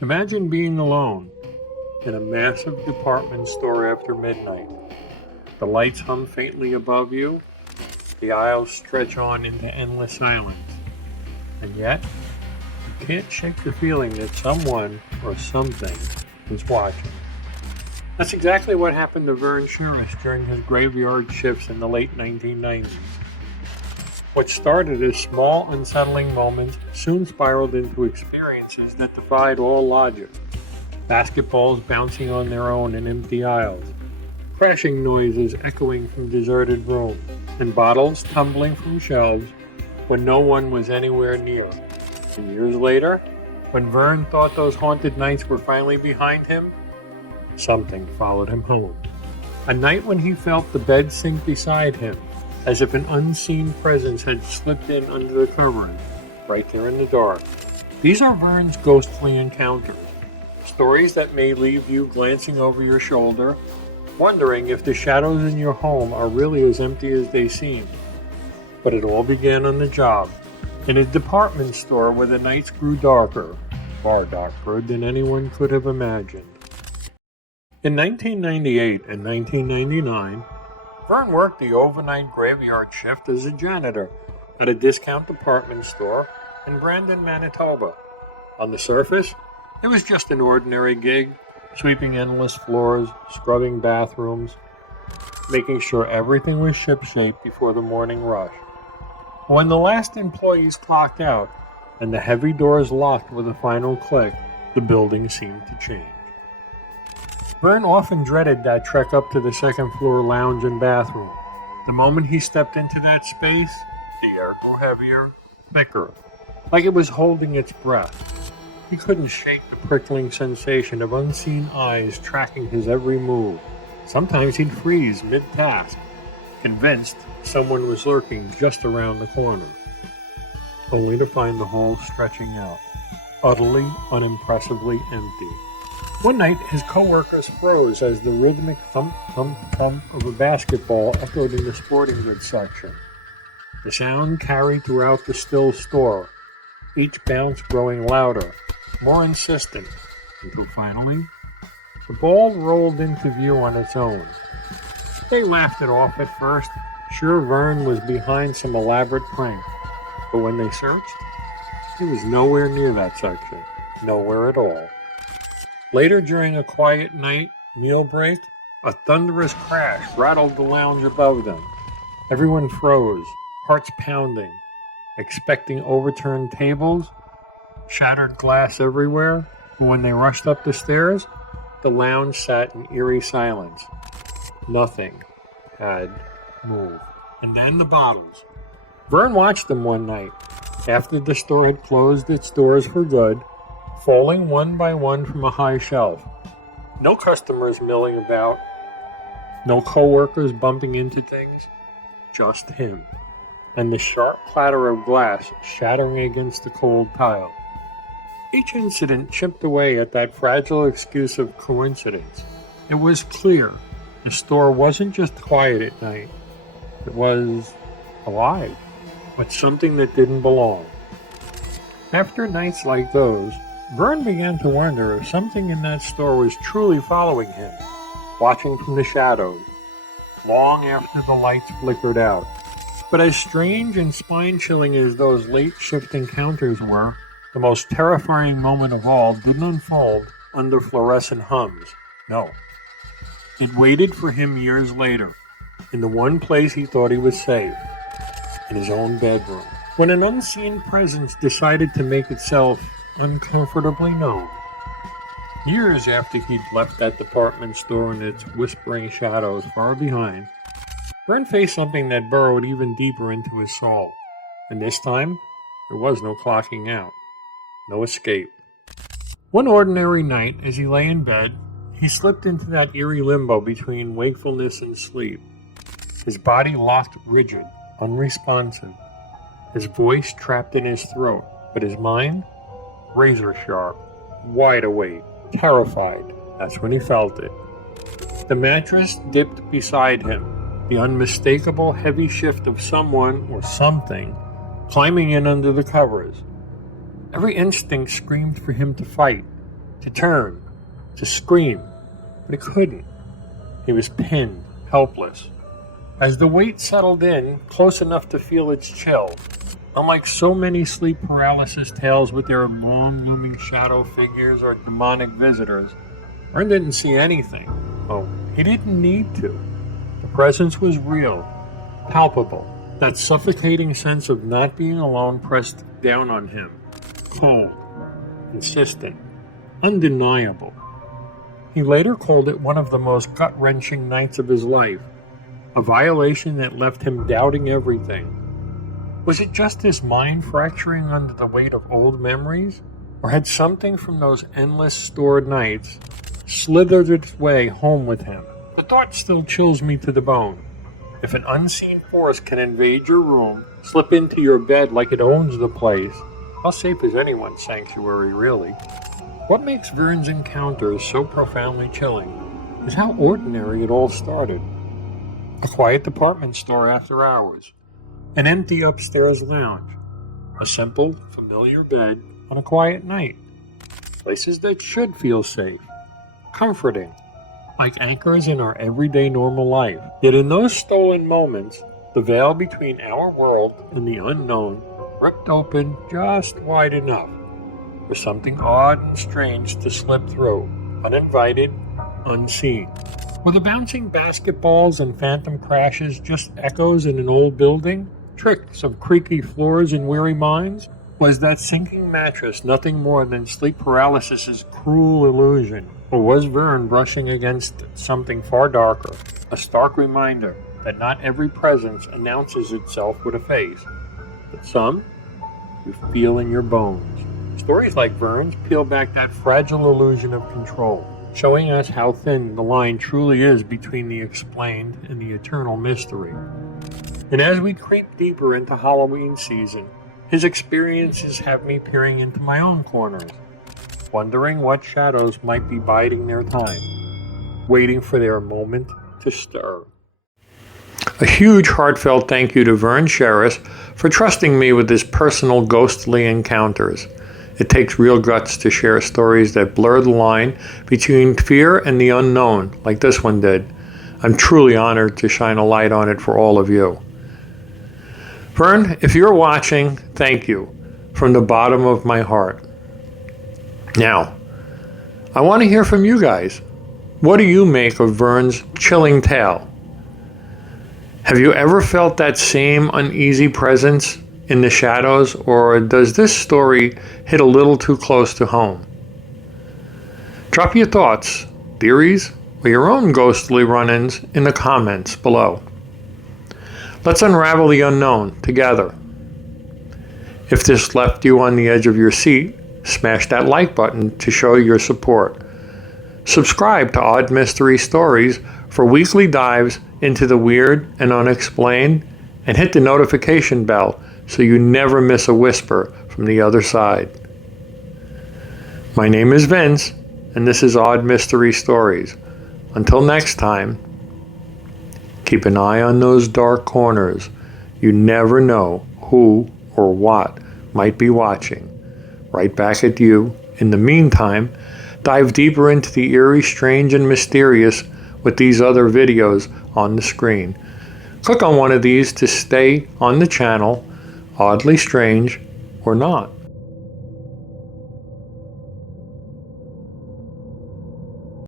Imagine being alone in a massive department store after midnight. The lights hum faintly above you, the aisles stretch on into endless silence, and yet you can't shake the feeling that someone or something is watching. That's exactly what happened to Vern during his graveyard shifts in the late 1990s. What started as small, unsettling moments soon spiraled into experiences that defied all logic. Basketballs bouncing on their own in empty aisles, crashing noises echoing from deserted rooms, and bottles tumbling from shelves when no one was anywhere near. And years later, when Vern thought those haunted nights were finally behind him, something followed him home. A night when he felt the bed sink beside him, as if an unseen presence had slipped in under the covers, right there in the dark. These are Vern's ghostly encounters, stories that may leave you glancing over your shoulder, wondering if the shadows in your home are really as empty as they seem. But it all began on the job, in a department store where the nights grew darker, far darker than anyone could have imagined. In 1998 and 1999, Vern worked the overnight graveyard shift as a janitor at a discount department store in Brandon, Manitoba. On the surface, it was just an ordinary gig, sweeping endless floors, scrubbing bathrooms, making sure everything was shipshape before the morning rush. When the last employees clocked out and the heavy doors locked with a final click, the building seemed to change. Vern often dreaded that trek up to the second floor lounge and bathroom. The moment he stepped into that space, the air grew heavier, thicker, like it was holding its breath. He couldn't shake the prickling sensation of unseen eyes tracking his every move. Sometimes he'd freeze mid-task, convinced someone was lurking just around the corner, only to find the hall stretching out, utterly, unimpressively empty. One night, his co-workers froze as the rhythmic thump, thump, thump of a basketball echoed in the sporting goods section. The sound carried throughout the still store, each bounce growing louder, more insistent, until finally, the ball rolled into view on its own. They laughed it off at first, sure Vern was behind some elaborate prank, but when they searched, he was nowhere near that section, nowhere at all. Later, during a quiet night meal break, a thunderous crash rattled the lounge above them. Everyone froze, hearts pounding, expecting overturned tables, shattered glass everywhere, but when they rushed up the stairs, the lounge sat in eerie silence. Nothing had moved. And then the bottles. Vern watched them one night, after the store had closed its doors for good, falling one by one from a high shelf. No customers milling about, no co-workers bumping into things, just him, and the sharp clatter of glass shattering against the cold tile. Each incident chipped away at that fragile excuse of coincidence. It was clear the store wasn't just quiet at night, it was alive, with something that didn't belong. After nights like those, Vern began to wonder if something in that store was truly following him, watching from the shadows, long after the lights flickered out. But as strange and spine-chilling as those late shift encounters were, the most terrifying moment of all didn't unfold under fluorescent hums. No. It waited for him years later, in the one place he thought he was safe, in his own bedroom, when an unseen presence decided to make itself uncomfortably known. Years after he'd left that department store and its whispering shadows far behind, Vern faced something that burrowed even deeper into his soul, and this time, there was no clocking out, no escape. One ordinary night, as he lay in bed, he slipped into that eerie limbo between wakefulness and sleep. His body locked rigid, unresponsive, his voice trapped in his throat, but his mind, razor sharp, wide awake, terrified. That's when he felt it. The mattress dipped beside him, the unmistakable heavy shift of someone or something climbing in under the covers. Every instinct screamed for him to fight, to turn, to scream, but he couldn't. He was pinned, helpless. As the weight settled in, close enough to feel its chill, unlike so many sleep paralysis tales with their long looming shadow figures or demonic visitors, Vern didn't see anything. Oh, he didn't need to. The presence was real, palpable. That suffocating sense of not being alone pressed down on him. Cold, insistent, undeniable. He later called it one of the most gut-wrenching nights of his life, a violation that left him doubting everything. Was it just his mind fracturing under the weight of old memories? Or had something from those endless stored nights slithered its way home with him? The thought still chills me to the bone. If an unseen force can invade your room, slip into your bed like it owns the place, how safe is anyone's sanctuary, really? What makes Vern's encounters so profoundly chilling is how ordinary it all started. A quiet department store after hours, an empty upstairs lounge, a simple, familiar bed on a quiet night. Places that should feel safe, comforting, like anchors in our everyday normal life. Yet in those stolen moments, the veil between our world and the unknown ripped open just wide enough for something odd and strange to slip through, uninvited, unseen. Were the bouncing basketballs and phantom crashes just echoes in an old building? Tricks of creaky floors and weary minds? Was that sinking mattress nothing more than sleep paralysis's cruel illusion? Or was Vern brushing against something far darker, a stark reminder that not every presence announces itself with a face, but some you feel in your bones? Stories like Vern's peel back that fragile illusion of control, showing us how thin the line truly is between the explained and the eternal mystery. And as we creep deeper into Halloween season, his experiences have me peering into my own corners, wondering what shadows might be biding their time, waiting for their moment to stir. A huge heartfelt thank you to Vern Sherris for trusting me with his personal ghostly encounters. It takes real guts to share stories that blur the line between fear and the unknown, like this one did. I'm truly honored to shine a light on it for all of you. Vern, if you're watching, thank you from the bottom of my heart. Now, I want to hear from you guys. What do you make of Vern's chilling tale? Have you ever felt that same uneasy presence in the shadows, or does this story hit a little too close to home? Drop your thoughts, theories, or your own ghostly run-ins in the comments below. Let's unravel the unknown together. If this left you on the edge of your seat, smash that like button to show your support. Subscribe to Odd Mystery Stories for weekly dives into the weird and unexplained, and hit the notification bell so you never miss a whisper from the other side. My name is Vince, and this is Odd Mystery Stories. Until next time, keep an eye on those dark corners. You never know who or what might be watching. Right back at you. In the meantime, dive deeper into the eerie, strange, and mysterious with these other videos on the screen. Click on one of these to stay on the channel, oddly strange or not.